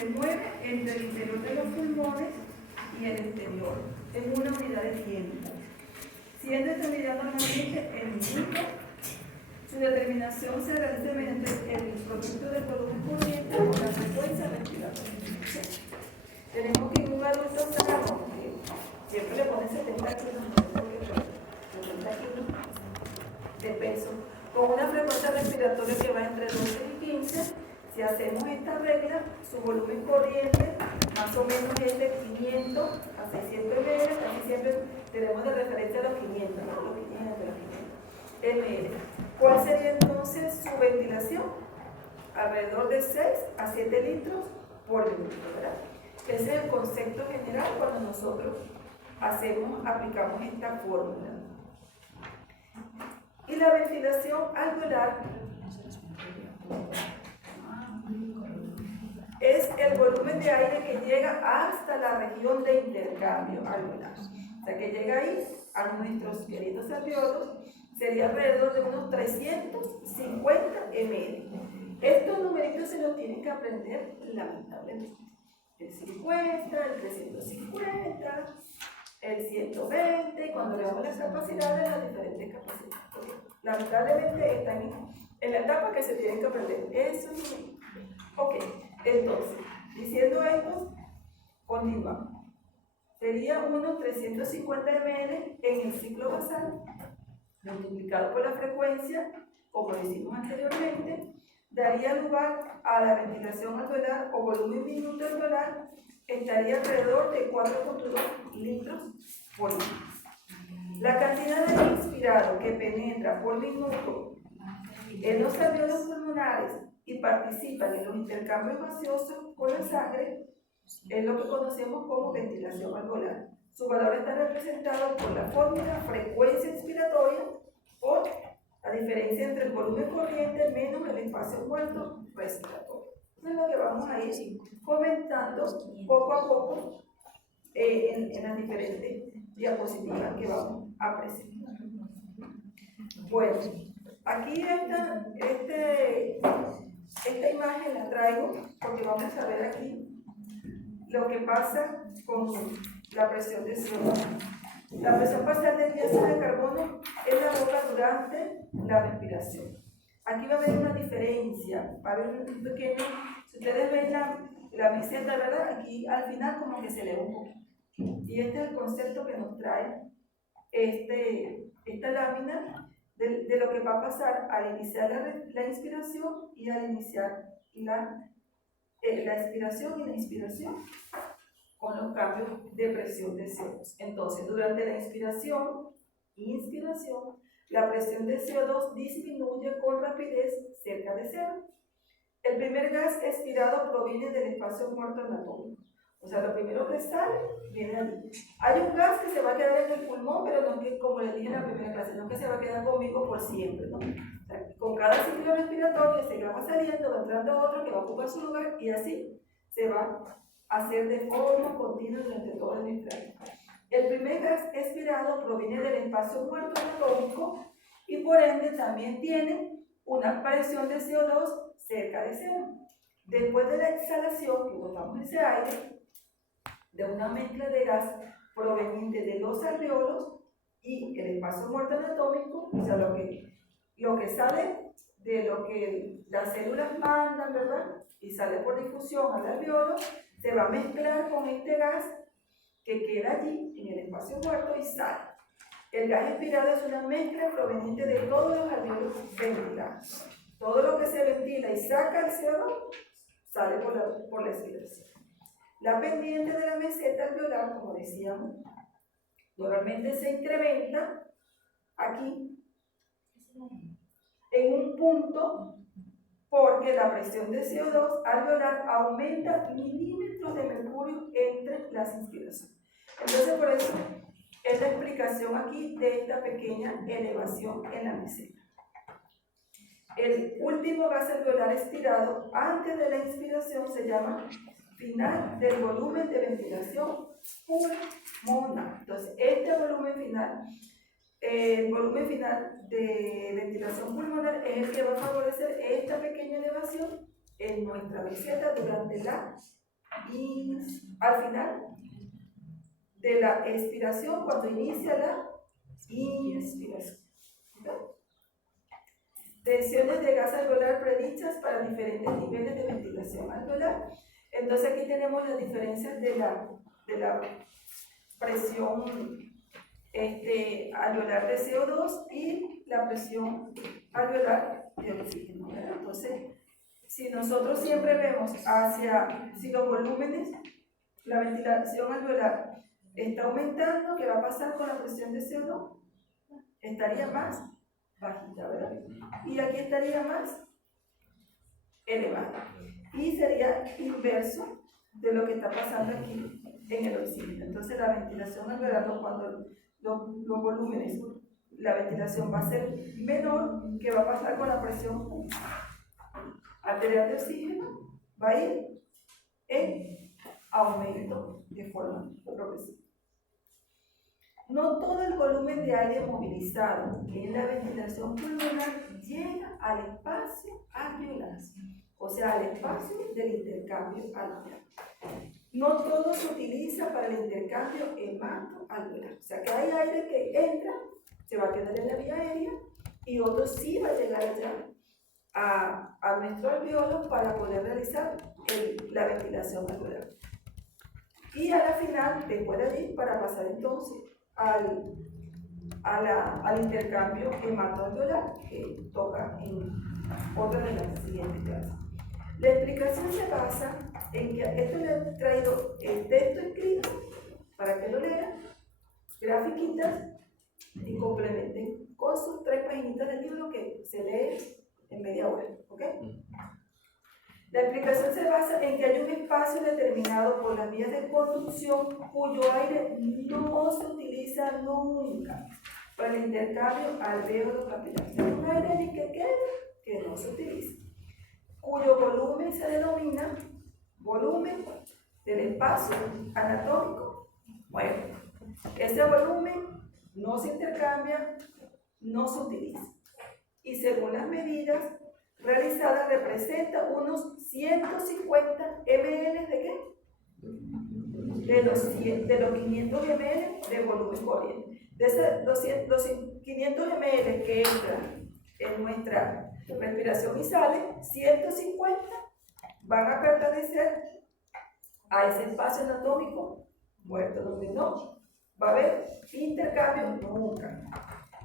se mueve entre el interior de los pulmones y el exterior, en una unidad de tiempo, siendo esta unidad normalmente el minuto. Su determinación se realiza mediante el producto del volumen corriente o la frecuencia respiratoria. Tenemos que un adulto sano, que siempre le pone 70 kilos, 70 kilos de peso, con una frecuencia respiratoria que va entre 12 y 15, si hacemos esta regla, su volumen corriente más o menos es de 500 a 600 ml, casi siempre tenemos de referencia a los 500, ¿no? Los 500 ml. ¿Cuál sería entonces su ventilación? Alrededor de 6 a 7 litros por minuto, ¿verdad? Ese es el concepto general cuando nosotros aplicamos esta fórmula. Y la ventilación alveolar es el volumen de aire que llega hasta la región de intercambio alveolar. O sea, que llega ahí a nuestros queridos alveolos, sería alrededor de unos 350 ml. Estos numeritos se los tienen que aprender lamentablemente. El 50, el 350, el 120, y cuando veamos las capacidades, las diferentes capacidades. Porque lamentablemente están en la etapa que se tienen que aprender. Eso es. Ok, entonces, diciendo esto, continuamos. Sería unos 350 ml en el ciclo basal, multiplicado por la frecuencia, como decimos anteriormente, daría lugar a la ventilación alveolar o volumen minuto alveolar, estaría alrededor de 4,2 litros por minuto. La cantidad de aire inspirado que penetra por minuto en los alveolos pulmonares y participan en los intercambios gaseosos con la sangre es lo que conocemos como ventilación alveolar. Su valor está representado por la fórmula frecuencia inspiratoria o la diferencia entre el volumen corriente menos el espacio muerto respiratorio. Eso es lo que vamos a ir comentando poco a poco en las diferentes diapositivas que vamos a presentar. Bueno, aquí esta imagen la traigo porque vamos a ver aquí lo que pasa con la presión de CO2. La presión parcial del dióxido de carbono es la boca durante la respiración. Aquí va a haber una diferencia, va a haber un pequeño, si ustedes ven la meseta, ¿verdad? Aquí al final como que se eleva un poquito. Y este es el concepto que nos trae esta lámina de lo que va a pasar al iniciar la inspiración y al iniciar la expiración y la inspiración con los cambios de presión de CO2. Entonces, durante la inspiración, la presión de CO2 disminuye con rapidez cerca de cero. El primer gas expirado proviene del espacio muerto anatómico. O sea, lo primero que sale viene allí. Hay un gas que se va a quedar en el pulmón, pero no que, como les dije en la primera clase, no que se va a quedar conmigo por siempre, ¿no? O sea, con cada ciclo respiratorio ese gas va saliendo, va entrando otro que va a ocupar su lugar y así se va a hacer de forma continua durante toda nuestra vida. El primer gas expirado proviene del espacio muerto anatómico y por ende también tiene una presión de CO2 cerca de cero. Después de la exhalación, que botamos ese aire, de una mezcla de gas proveniente de los alveolos y el espacio muerto anatómico, o sea, lo que sale de lo que las células mandan, ¿verdad? Y sale por difusión al alveolo, se va a mezclar con este gas que queda allí en el espacio muerto y sale. El gas expirado es una mezcla proveniente de todos los alveolos ventilados. Todo lo que se ventila y saca el CO2 sale por la expiración. La pendiente de la meseta alveolar, como decíamos, normalmente se incrementa aquí en un punto porque la presión de CO2 alveolar aumenta milímetros de mercurio entre las inspiraciones. Entonces, por eso es la explicación aquí de esta pequeña elevación en la meseta. El último gas alveolar expirado antes de la inspiración se llama final del volumen de ventilación pulmonar. Entonces, este volumen final, el volumen final de ventilación pulmonar es el que va a favorecer esta pequeña elevación en nuestra meseta durante la al final de la expiración, cuando inicia la inspiración. ¿Okay? Tensiones de gas alveolar predichas para diferentes niveles de ventilación alveolar. Entonces aquí tenemos las diferencias de la presión alveolar de CO2 y la presión alveolar de oxígeno, ¿verdad? Entonces, si nosotros siempre vemos si los volúmenes, la ventilación alveolar está aumentando, ¿qué va a pasar con la presión de CO2? Estaría más bajita, ¿verdad? Y aquí estaría más elevada. Y sería inverso de lo que está pasando aquí en el oxígeno. Entonces la ventilación alveolar, cuando los volúmenes, la ventilación va a ser menor, ¿qué va a pasar con la presión arterial de oxígeno? Va a ir en aumento de forma progresiva. No todo el volumen de aire movilizado en la ventilación pulmonar llega al espacio alveolar, o sea, al espacio del intercambio alveolar. No todo se utiliza para el intercambio hemato-alveolar, o sea, que hay aire que entra, se va a quedar en la vía aérea, y otro sí va a llegar allá a nuestro alveolo para poder realizar la ventilación alveolar. Y a la final, después de allí, para pasar entonces al intercambio hemato-alveolar, que toca en otra de las siguientes clases. La explicación se basa en que esto le he traído el texto escrito para que lo lean, grafiquitas, y complementen con sus 3 paginitas del libro que se lee en media hora. ¿Ok? La explicación se basa en que hay un espacio determinado por las vías de conducción cuyo aire no se utiliza nunca para el intercambio alveolo-capilar. Hay un aire allí que queda, que no se utiliza, cuyo volumen se denomina volumen del espacio anatómico muerto. Ese volumen no se intercambia, no se utiliza. Y según las medidas realizadas, representa unos 150 ml ¿de qué? De los 500 ml de volumen corriente. De los 500 ml que entran en nuestra respiración y salen, 150 van a pertenecer a ese espacio anatómico muerto, donde no va a haber intercambio nunca.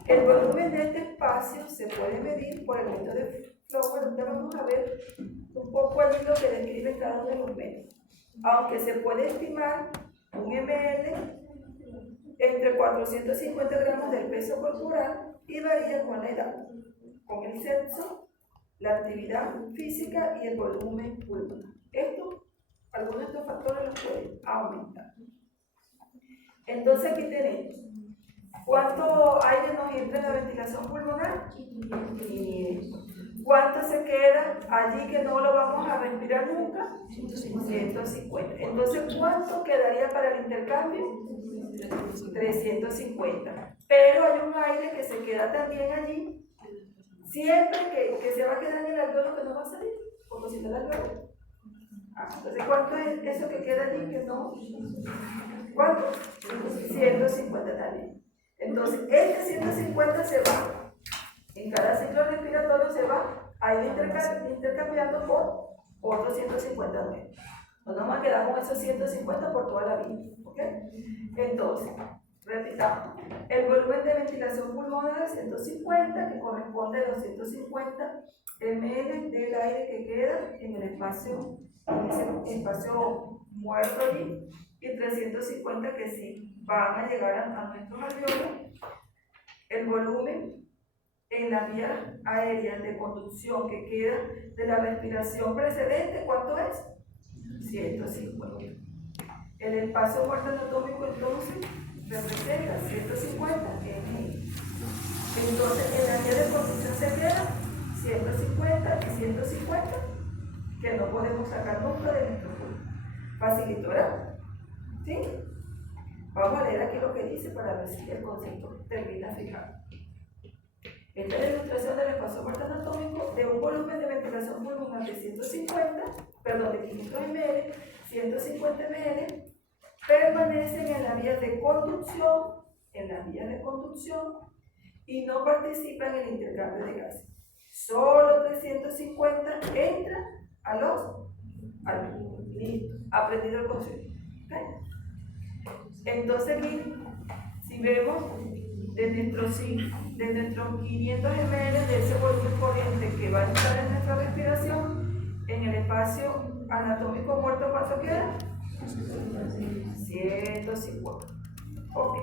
El volumen de este espacio se puede medir por el método de Flow. Bueno, ya vamos a ver un poco allí lo que describe cada uno de los métodos. Aunque se puede estimar un ml entre 450 gramos del peso corporal y varía con la edad, con el sexo, la actividad física y el volumen pulmonar. Algunos de estos factores los pueden aumentar. Entonces aquí tenemos cuánto aire nos entra en la ventilación pulmonar y cuánto se queda allí que no lo vamos a respirar nunca, 150. Entonces, ¿cuánto quedaría para el intercambio? 350. Pero hay un aire que se queda también allí, siempre que se va a quedar en el alveolo, que no va a salir, porque si no el alveolo. Entonces, ¿cuánto es eso que queda allí que no? ¿Cuánto? 150 también. Entonces, este 150 se va, en cada ciclo respiratorio se va a ir intercambiando por otros 150 nuevos. No nos vamos a quedar con esos 150 por toda la vida. ¿Ok? Entonces, repitamos. El volumen de ventilación pulmonar es 150, que corresponde a los 150 ml del aire que queda en ese espacio muerto allí, y 350 que sí van a llegar a nuestros alveolos. El volumen en las vías aéreas de conducción que queda de la respiración precedente, ¿cuánto es? 150. El espacio muerto anatómico entonces representa 150 ml. Entonces en la vía de conducción se queda 150 y 150 que no podemos sacar nunca de nuestro pulmón. Facilito, ¿verdad? ¿Sí? Vamos a leer aquí lo que dice para ver si el concepto termina fijado. Esta es la ilustración del espacio muerto anatómico de un volumen de ventilación pulmonar de 500 ml, 150 ml, permanecen en la vía de conducción, y no participan en el intercambio de gases. Solo 350 entran a los alveolos. Listo, aprendido el concepto. ¿Okay? Entonces aquí, si vemos de nuestros 500 ml de ese volumen corriente que va a entrar en nuestra respiración, en el espacio anatómico muerto, ¿cuánto queda? 150. Ok.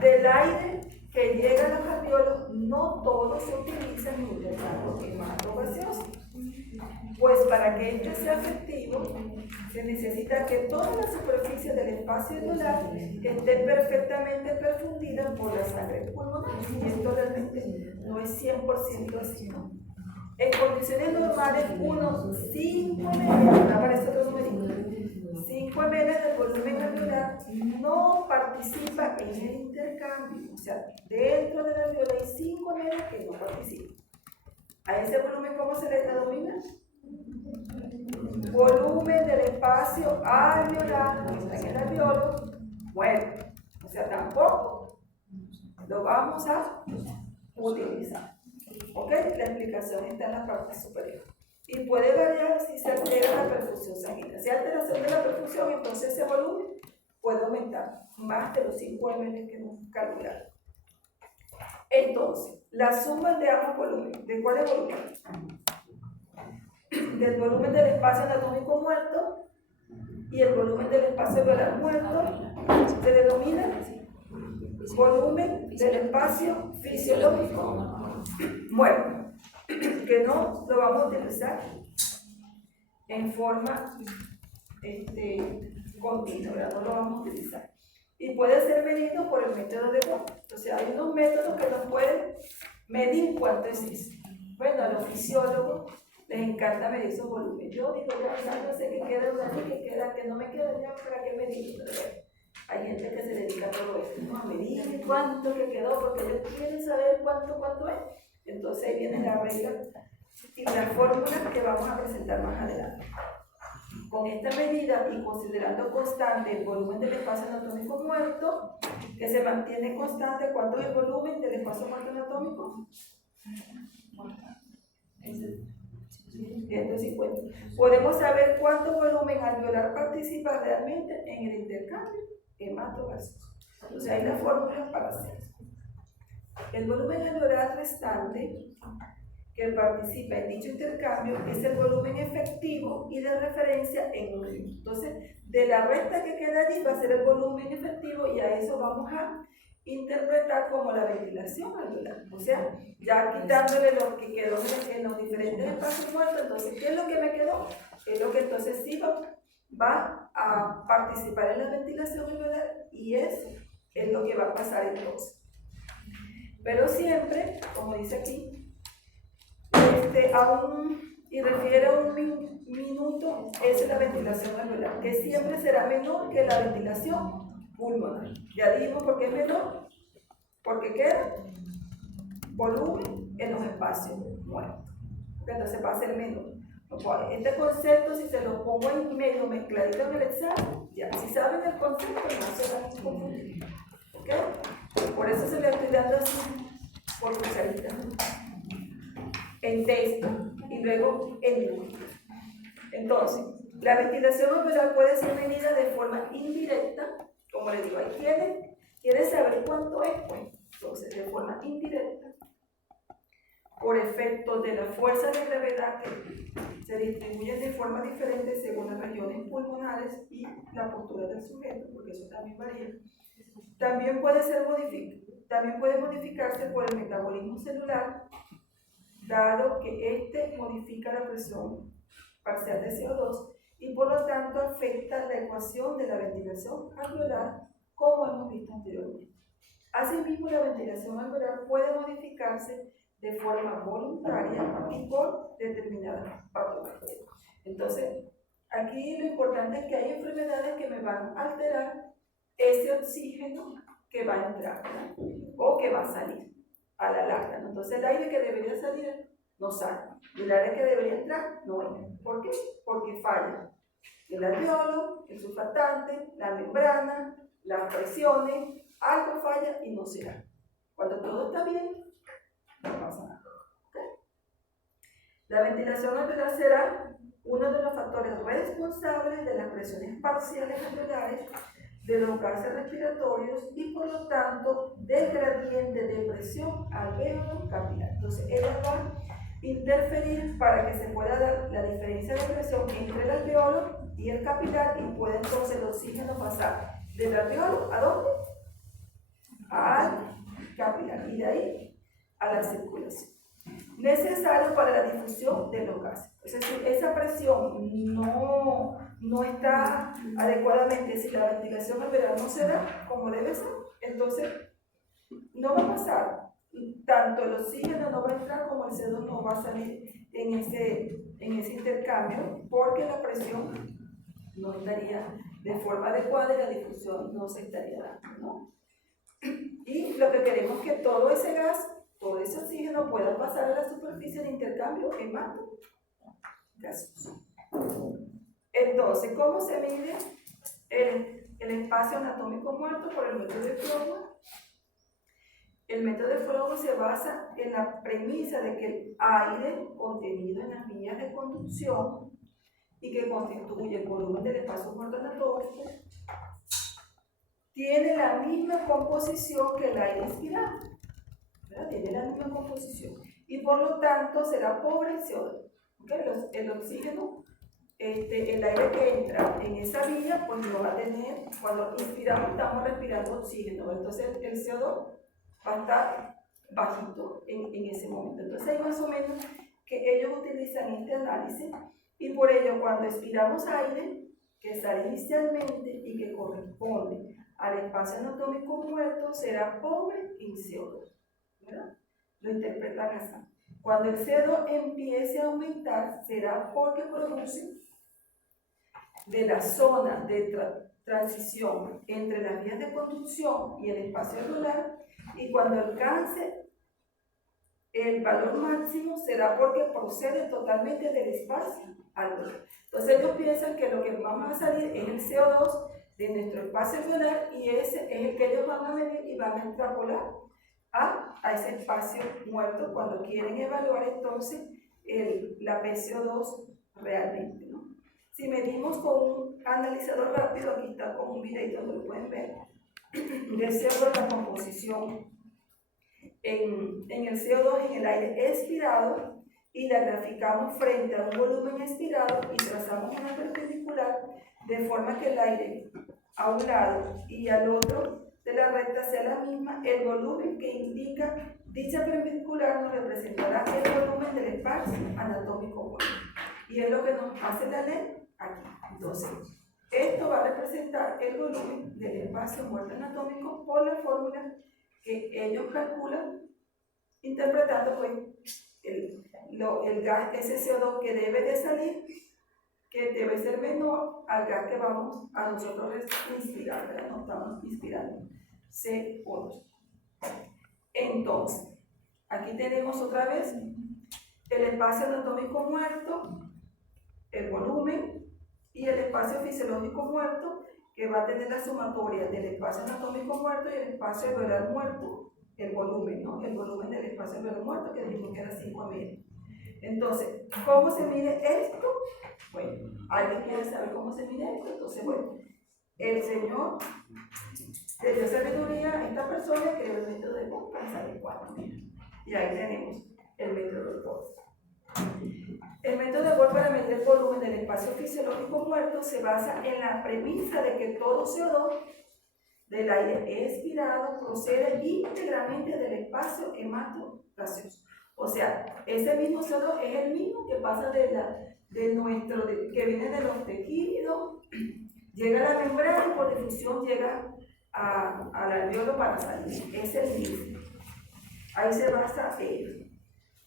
Del aire que llega a los alveolos, no todo se utiliza en el intercambio hemato-gaseoso. Pues para que este sea efectivo, se necesita que toda la superficie del espacio alveolar esté perfectamente perfundida por la sangre pulmonar. Y esto realmente no es 100% así, ¿no? En condiciones normales, 5 ml, aparece otro numerito, 5 ml del volumen alveolar no participa en el intercambio. O sea, dentro de la alveola hay 5 ml que no participan. A ese volumen, ¿cómo se le denomina? Volumen del espacio alveolar, que está en el alveolo, muerto. O sea, tampoco lo vamos a utilizar. ¿Ok? La explicación está en la parte superior. Y puede variar si se altera la perfusión sanguínea. Si hay alteración de la perfusión, entonces ese volumen puede aumentar más de los 5 ml que hemos calculado. Entonces, la suma de ambos volúmenes. ¿De cuál es el volumen? Del volumen del espacio anatómico muerto y el volumen del espacio alveolar muerto se denomina volumen del espacio fisiológico muerto, que no lo vamos a utilizar en forma continua, no lo vamos a utilizar. Y puede ser medido por el método de Watt. Entonces hay unos métodos que nos pueden medir cuánto es eso. Bueno, a los fisiólogos les encanta medir esos volúmenes. Yo digo, ya no sé qué queda una vez, qué queda, que no me queda ya, ¿para qué medir? Hay gente que se dedica a todo esto, ¿no? A medir cuánto que quedó, porque ellos quieren saber cuánto es. Entonces ahí viene la regla y la fórmula que vamos a presentar más adelante. Con esta medida y considerando constante el volumen del espacio anatómico muerto, que se mantiene constante, ¿cuánto es el volumen del espacio muerto anatómico? 150. Podemos saber cuánto volumen alveolar participa realmente en el intercambio hemato-gaseoso. Entonces hay la fórmula para hacer eso. El volumen alveolar restante que participa en dicho intercambio es el volumen efectivo y de referencia en un litro. Entonces, de la resta que queda allí va a ser el volumen efectivo y a eso vamos a interpretar como la ventilación alveolar. O sea, ya quitándole lo que quedó en los diferentes espacios muertos, entonces, ¿qué es lo que me quedó? Es lo que entonces sí va a participar en la ventilación alveolar y eso es lo que va a pasar entonces. Pero siempre, como dice aquí, y refiere a un minuto, es la ventilación alveolar, que siempre será menor que la ventilación pulmonar. Ya dijimos por qué es menor, porque queda volumen en los espacios muertos. Entonces va a ser menor. Este concepto, si se lo pongo en medio mezcladito en el examen, ya si saben el concepto, no se van a confundir. ¿Okay? Por eso se le estoy dando así por cucharita. En texto y luego en dibujo. Entonces, la ventilación alveolar puede ser medida de forma indirecta, como les digo, ahí quiere saber cuánto es, pues. Entonces, de forma indirecta, por efecto de la fuerza de gravedad que se distribuye de forma diferente según las regiones pulmonares y la postura del sujeto, porque eso también varía. También puede modificarse por el metabolismo celular, dado que este modifica la presión parcial de CO2 y por lo tanto afecta la ecuación de la ventilación alveolar, como hemos visto anteriormente. Asimismo, la ventilación alveolar puede modificarse de forma voluntaria y por determinadas patologías. Entonces, aquí lo importante es que hay enfermedades que me van a alterar ese oxígeno que va a entrar, ¿no? O que va a salir a la larga, ¿no? Entonces el aire que debería salir no sale y el aire que debería entrar no entra. ¿Por qué? Porque falla El alveolo, el surfactante, la membrana, las presiones, algo falla y no se da. Cuando todo está bien, no pasa nada. ¿Okay? La ventilación alveolar será uno de los factores responsables de las presiones parciales alveolares, de los gases respiratorios y por lo tanto del gradiente de presión alveolo capilar. Entonces, ella va a interferir para que se pueda dar la diferencia de presión entre el alveolo y el capilar y puede entonces el oxígeno pasar del alveolo ¿a dónde? Al capilar y de ahí a la circulación. Necesario para la difusión de los gases. Es decir, esa presión no está adecuadamente, si la ventilación alveolar no se da como debe ser, entonces no va a pasar. Tanto el oxígeno no va a entrar como el CO2 no va a salir en ese intercambio porque la presión no estaría de forma adecuada y la difusión no se estaría dando, ¿no? Y lo que queremos es que todo ese gas, todo ese oxígeno pueda pasar a la superficie de intercambio hemato gaseoso. Entonces, ¿cómo se mide el espacio anatómico muerto? Por el método de Frohman. El método de Frohman se basa en la premisa de que el aire contenido en las vías de conducción y que constituye el volumen del espacio muerto anatómico tiene la misma composición que el aire inspirado. ¿Verdad? Tiene la misma composición y por lo tanto será pobre en CO2. ¿Okay? El oxígeno, el aire que entra en esa vía, pues no va a tener, cuando inspiramos estamos respirando oxígeno, entonces el CO2 va a estar bajito en ese momento. Entonces hay más o menos que ellos utilizan este análisis y por ello cuando expiramos aire que sale inicialmente y que corresponde al espacio anatómico muerto será pobre en CO2, ¿verdad? Lo interpretan así. Cuando el CO2 empiece a aumentar será porque produce de la zona de transición entre las vías de conducción y el espacio alveolar, y cuando alcance el valor máximo será porque procede totalmente del espacio alveolar. Entonces ellos piensan que lo que vamos a salir es el CO2 de nuestro espacio alveolar y ese es el que ellos van a medir y van a extrapolar a ese espacio muerto cuando quieren evaluar entonces la PCO2 realmente, ¿no? Si medimos con un analizador rápido, aquí está con un video donde lo pueden ver, del CO2 la composición en el CO2 en el aire expirado y la graficamos frente a un volumen expirado y trazamos una perpendicular de forma que el aire a un lado y al otro de la recta sea la misma. El volumen que indica dicha perpendicular nos representará el volumen del espacio anatómico muerto y es lo que nos hace la ley aquí. Entonces, esto va a representar el volumen del espacio muerto anatómico por la fórmula que ellos calculan interpretando pues el gas, ese CO2 que debe de salir, que debe ser menor al gas que vamos a nosotros inspirar, ¿verdad? No estamos inspirando CO2. Entonces, aquí tenemos otra vez el espacio anatómico muerto, el volumen y el espacio fisiológico muerto, que va a tener la sumatoria del espacio anatómico muerto y el espacio alveolar muerto, el volumen, ¿no? El volumen del espacio alveolar muerto, que dijimos que era 5 medio. Entonces, ¿cómo se mide esto? Bueno, ¿alguien quiere saber cómo se mide esto? Entonces, bueno, el Señor le dio sabiduría a esta persona que creó el método de Bohr para saber cuánto. Y ahí tenemos el método de Bohr. El método de Bohr para medir el volumen del espacio fisiológico muerto se basa en la premisa de que todo CO2 del aire expirado procede íntegramente del espacio hemato gaseoso. O sea, ese mismo CO2 es el mismo que pasa que viene de los tejidos, llega a la membrana y por difusión llega al alveolo para salir. Es el mismo. Ahí se basa ello.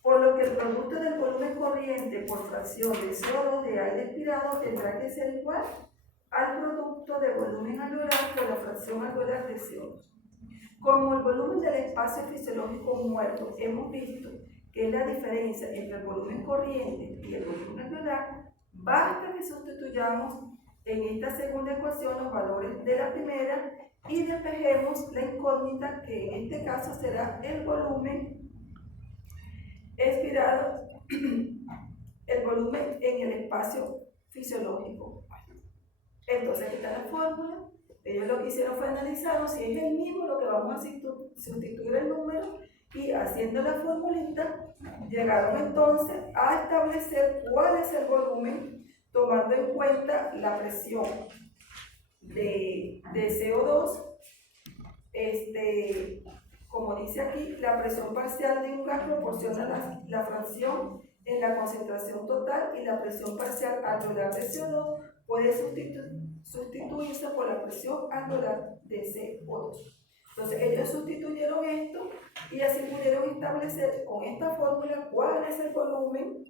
Por lo que el producto del volumen corriente por fracción de CO2 de aire expirado tendrá que ser igual al producto de volumen alveolar por la fracción alveolar de CO2. Como el volumen del espacio fisiológico muerto hemos visto que es la diferencia entre el volumen corriente y el volumen alveolar, basta que sustituyamos en esta segunda ecuación los valores de la primera y despejemos la incógnita que en este caso será el volumen expirado, el volumen en el espacio fisiológico. Entonces aquí está la fórmula. Ellos lo que hicieron fue analizar si es el mismo, lo que vamos a sustituir el número, y haciendo la formulita llegaron entonces a establecer cuál es el volumen tomando en cuenta la presión de CO2. Como dice aquí, la presión parcial de un gas proporciona la fracción en la concentración total, y la presión parcial alveolar de CO2 puede sustituirse por la presión alveolar de CO2. Entonces ellos sustituyeron esto y así pudieron establecer con esta fórmula cuál es el volumen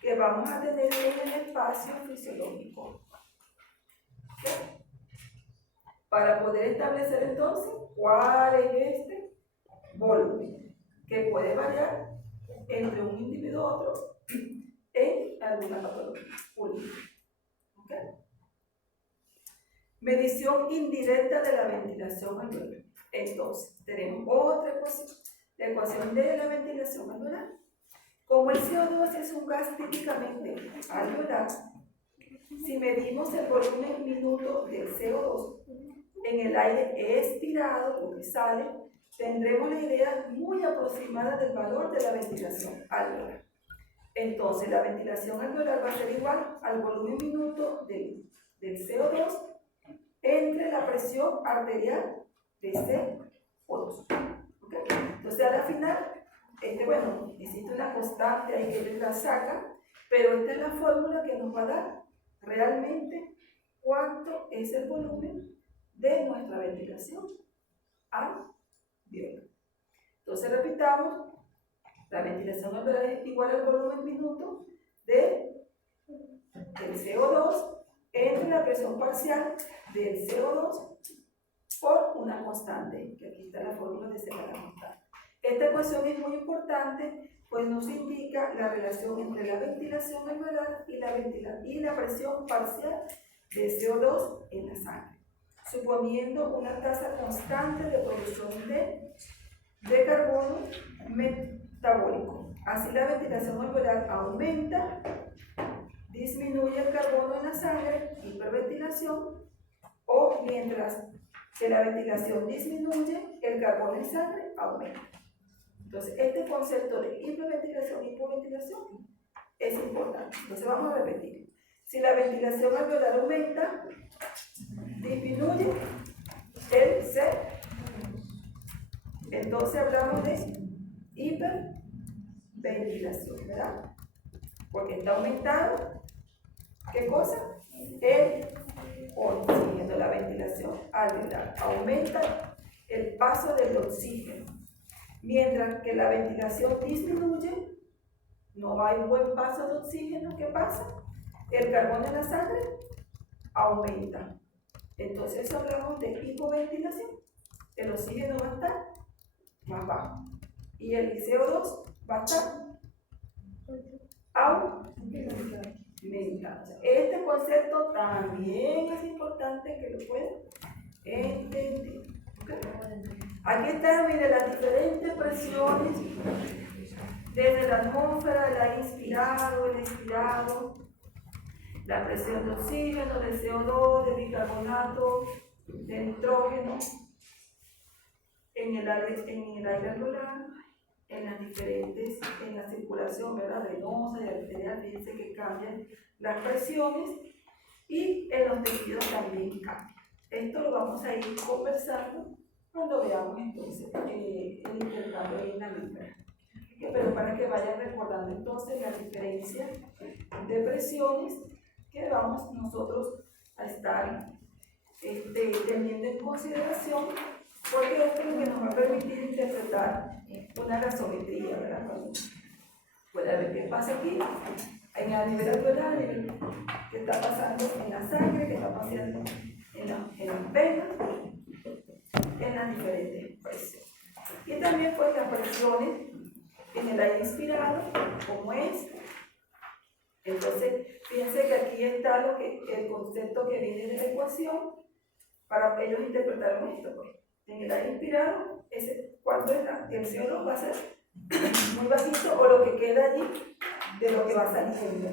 que vamos a tener en el espacio fisiológico. ¿Okay? Para poder establecer entonces cuál es este volumen, que puede variar entre un individuo y otro en alguna patología. ¿Okay? Medición indirecta de la ventilación alveolar. Entonces, tenemos otra ecuación, la ecuación de la ventilación alveolar. Como el CO2 es un gas típicamente alveolar, si medimos el volumen minuto del CO2 en el aire expirado, lo que sale, tendremos la idea muy aproximada del valor de la ventilación alveolar. Entonces, la ventilación alveolar va a ser igual al volumen minuto del CO2 entre la presión arterial de CO2. ¿Okay? Entonces, a la final, bueno, existe una constante ahí que ellos la sacan, pero esta es la fórmula que nos va a dar realmente cuánto es el volumen de nuestra ventilación alveolar. Entonces, repitamos, la ventilación alveolar es igual al volumen minuto del CO2 entre la presión parcial del CO2 por una constante, que aquí está la fórmula de separar la constante. Esta ecuación es muy importante, pues nos indica la relación entre la ventilación alveolar y la presión parcial de CO2 en la sangre, suponiendo una tasa constante de producción de carbono metabólico. Así la ventilación alveolar aumenta, disminuye el carbono en la sangre, hiperventilación, o mientras que la ventilación disminuye, el carbono en sangre aumenta. Entonces, este concepto de hiperventilación y hipoventilación es importante. Entonces, vamos a repetir. Si la ventilación alveolar aumenta, disminuye el C. Entonces, hablamos de hiperventilación, ¿verdad? Porque está aumentando, ¿qué cosa? El oxígeno, la ventilación alveolar. Aumenta el paso del oxígeno. Mientras que la ventilación disminuye, no hay buen paso de oxígeno. ¿Qué pasa? El carbono en la sangre aumenta. Entonces hablamos de hipoventilación. El oxígeno va a estar más bajo y el CO2 va a estar aumentando. Este concepto también es importante que lo puedan entender. ¿Okay? Aquí están, mire, las diferentes presiones desde la atmósfera, el aire inspirado, el expirado, la presión de oxígeno, de CO2, de bicarbonato, de nitrógeno, en el aire alveolar, en las diferentes, en la circulación, ¿verdad?, venosa y arterial. Fíjense que cambian las presiones, y en los tejidos también cambian. Esto lo vamos a ir conversando cuando veamos entonces el intercambio en la libra. Pero para que vayan recordando entonces las diferencias de presiones que vamos nosotros a estar teniendo en consideración, porque esto es lo que nos va a permitir interpretar una gasometría, ¿verdad? Puede ver qué pasa aquí en la nivel alveolar, qué está pasando en la sangre, qué está pasando en las venas, en las diferentes presiones. Y también pues las presiones en el aire inspirado, como es. Entonces, fíjense que aquí está el concepto que viene de la ecuación para que ellos interpretaron esto, pues. En el aire inspirado, cuando el CO2 va a ser muy bajito o lo que queda allí de lo que va saliendo.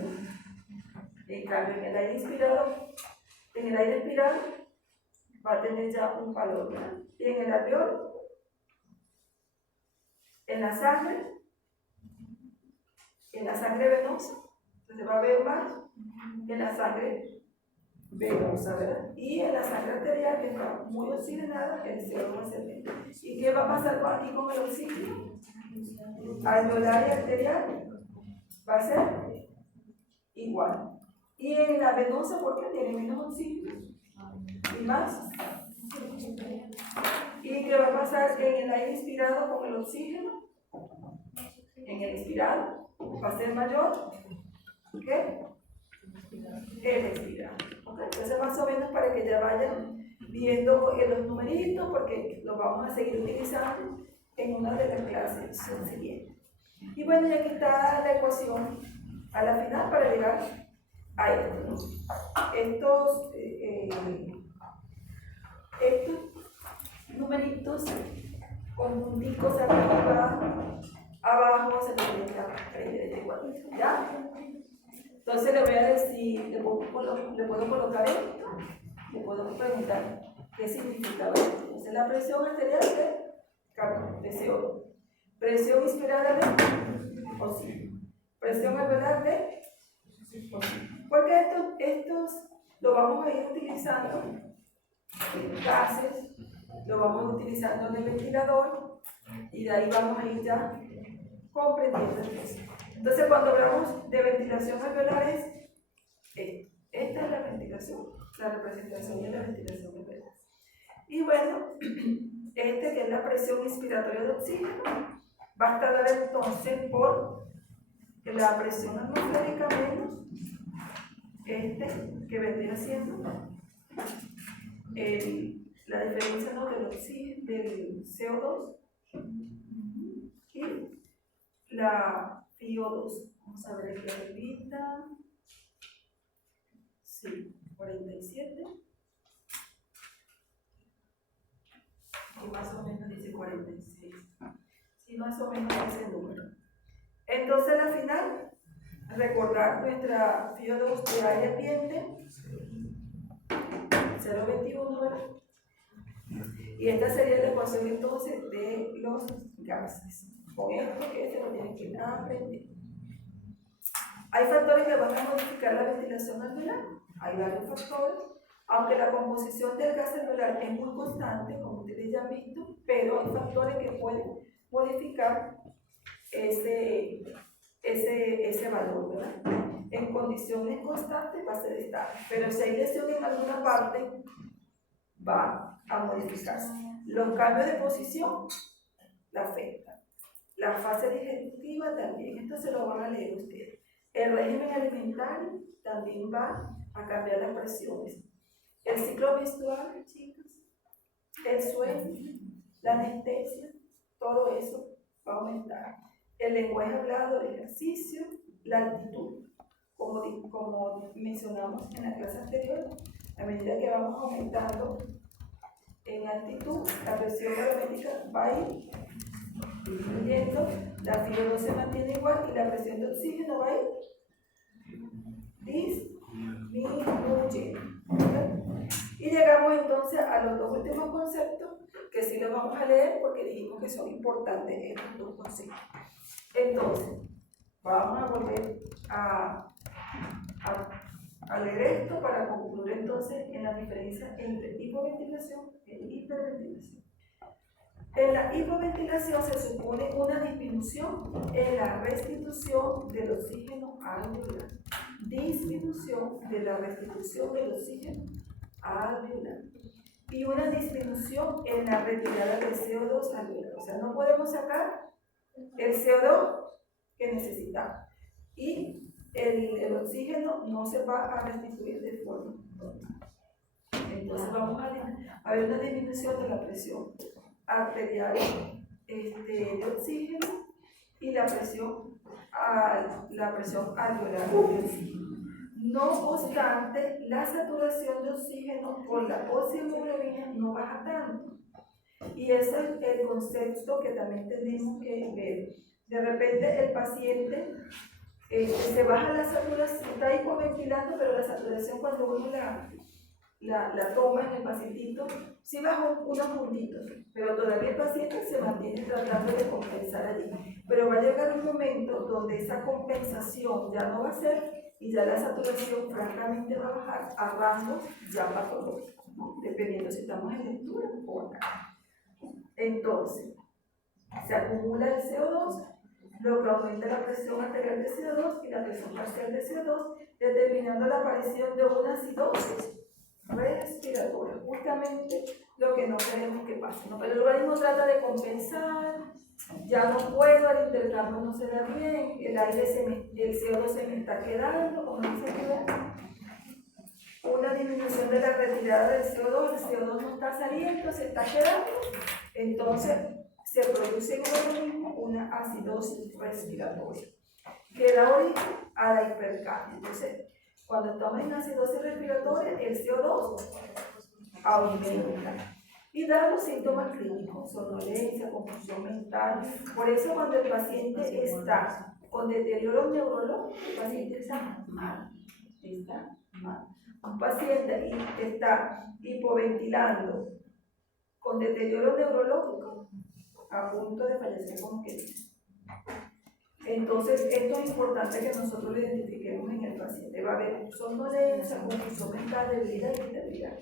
En cambio, en el aire expirado va a tener ya un valor, ¿verdad? Y en el alveolo, en la sangre venosa, entonces va a haber más en la sangre venosa, ¿verdad? Y en la sangre arterial, que está muy oxigenada, el CO2 va a ser menos. ¿Y qué va a pasar aquí con el oxígeno? Alveolar y arterial va a ser igual. Y en la venosa, porque tiene menos oxígeno y más. ¿Y qué va a pasar en el aire inspirado con el oxígeno? En el inspirado va a ser mayor que el expirado. ¿Okay? Entonces, más o menos para que ya vayan viendo los numeritos, porque los vamos a seguir utilizando en una de las clases siguientes. Y bueno, y aquí está la ecuación a la final para llegar a esto, ¿no? Estos numeritos conjunticos arriba, abajo, se los voy a aprender este cuadrito, ¿ya? Entonces le voy a decir, le puedo colocar esto, le puedo preguntar qué significa esto. Entonces la presión arterial de carbono, de CO2. Presión inspirada de oxígeno. Presión alveolar de oxígeno. Porque estos lo vamos a ir utilizando en gases, lo vamos utilizando en el ventilador y de ahí vamos a ir ya comprendiendo eso. Entonces, cuando hablamos de ventilación alveolar, esta es la ventilación, la representación de la ventilación alveolar. Y bueno, que es la presión inspiratoria de oxígeno, va a estar dada entonces por la presión atmosférica menos que vendría siendo la diferencia, ¿no?, del oxígeno, del CO2 y la FiO2. Vamos a ver aquí arribita. Sí, 47. Y más o menos dice 46. Sí, más o menos ese número. Entonces, al final, recordar nuestra FiO2 de aire ambiente, 0,21, ¿verdad? Y esta sería la ecuación entonces de los gases. Con esto que se lo tienen que aprender. Hay factores que van a modificar la ventilación alveolar. Hay varios factores, aunque la composición del gas alveolar es muy constante, como ustedes ya han visto, pero hay factores que pueden modificar ese valor, ¿verdad? En condiciones constantes va a ser estable, pero si hay lesión en alguna parte, va a modificarse. Los cambios de posición la afectan. La fase digestiva también, esto se lo van a leer ustedes. El régimen alimentario también va a cambiar las presiones. El ciclo menstrual, chicos, el sueño, la anestesia, todo eso va a aumentar. El lenguaje hablado, el ejercicio, la altitud, como mencionamos en la clase anterior, a medida que vamos aumentando en altitud, la presión barométrica va a ir disminuyendo, la FiO2 se mantiene igual y la presión de oxígeno va a ir disminuyendo. Y llegamos entonces a los dos últimos conceptos, que sí los vamos a leer porque dijimos que son importantes estos dos conceptos. Entonces, vamos a volver a leer esto para concluir entonces en la diferencia entre hipoventilación e hiperventilación. En la hipoventilación se supone una disminución en la restitución del oxígeno alveolar. Disminución de la restitución del oxígeno alveolar. Y una disminución en la retirada del CO2 alveolar. O sea, no podemos sacar el CO2 que necesitamos. Y el oxígeno no se va a restituir de forma normal. Entonces vamos a ver una disminución de la presión arterial de oxígeno y la presión alveolar de oxígeno. No obstante, la saturación de oxígeno por la oxihemoglobina no baja tanto. Y ese es el concepto que también tenemos que ver. De repente el paciente se baja la saturación, está hipoventilando, pero la saturación cuando uno la toma en el pacientito, sí bajó unos puntitos, pero todavía el paciente se mantiene tratando de compensar allí. Pero va a llegar un momento donde esa compensación ya no va a ser y ya la saturación francamente va a bajar a rangos ya patológicos, ¿no? Dependiendo si estamos en lectura o acá. Entonces, se acumula el CO2, lo que aumenta la presión arterial de CO2 y la presión parcial de CO2, determinando la aparición de una acidosis respiratoria, justamente lo que no queremos que pase, ¿no? Pero el organismo trata de compensar, ya no puedo, el intercambio no se da bien, el CO2 se me está quedando, como dice aquí, una disminución de la retirada del CO2, el CO2 no está saliendo, se está quedando, entonces se produce en el organismo una acidosis respiratoria, que da origen a la hipercapnia. Entonces, cuando estamos en acidosis respiratoria, el CO2 aumenta y da los síntomas clínicos, somnolencia, confusión mental. Por eso cuando el paciente está con deterioro neurológico, el paciente está mal, está mal. Un paciente que está hipoventilando con deterioro neurológico a punto de fallecer con que. Entonces, esto es importante que nosotros lo identifiquemos en el paciente. Va a haber somnolencia, confusión mental, debilidad y irritabilidad.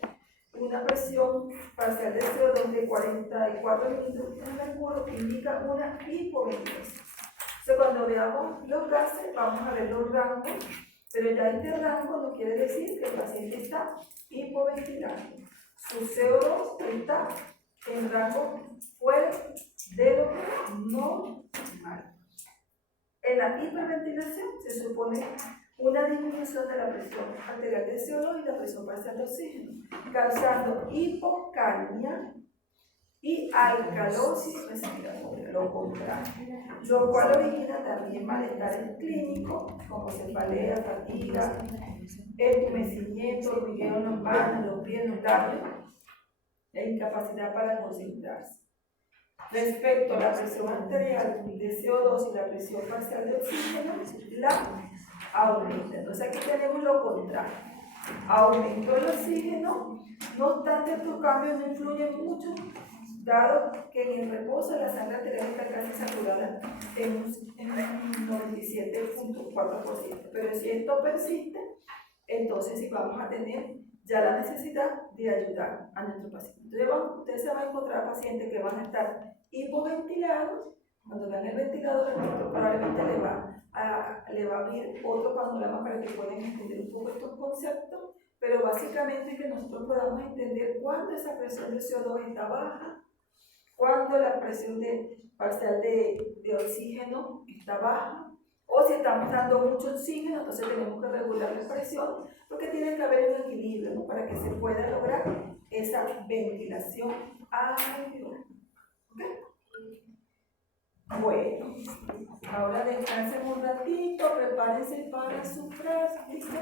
Una presión parcial de CO2 de 44 mililitros de mercurio indica una hipoventilación. Entonces, cuando veamos los gases, vamos a ver los rangos, pero ya este rango no quiere decir que el paciente está hipoventilando. Su CO2 está en rango fuera de lo normal. En la hiperventilación se supone una disminución de la presión arterial de CO2 y la presión parcial de oxígeno, causando hipocalmia y alcalosis respiratoria, lo contrario, lo cual origina también malestares clínicos como cefalea, fatiga, entumecimiento, hormigueo en las manos, los pies, los labios e incapacidad para concentrarse. Respecto a la presión arterial de CO2 y la presión parcial de oxígeno, la aumenta. Entonces aquí tenemos lo contrario. Aumentó el oxígeno, no obstante estos cambios no influyen mucho, dado que en el reposo la sangre arterial está casi saturada en un 97.4%. Pero si esto persiste, entonces sí vamos a tener ya la necesidad de ayudar a nuestro paciente. Entonces ustedes se van a encontrar pacientes que van a estar hipoventilados. Cuando vean el ventilador, probablemente le va a abrir otro panorama para que puedan entender un poco estos conceptos, pero básicamente que nosotros podamos entender cuándo esa presión de CO2 está baja, cuándo la presión parcial de oxígeno está baja, o si estamos dando mucho oxígeno, entonces tenemos que regular la presión, porque tiene que haber un equilibrio, ¿no? Para que se pueda lograr esa ventilación alveolar. ¿Okay? Bueno, ahora descansen un ratito, prepárense para su práctica.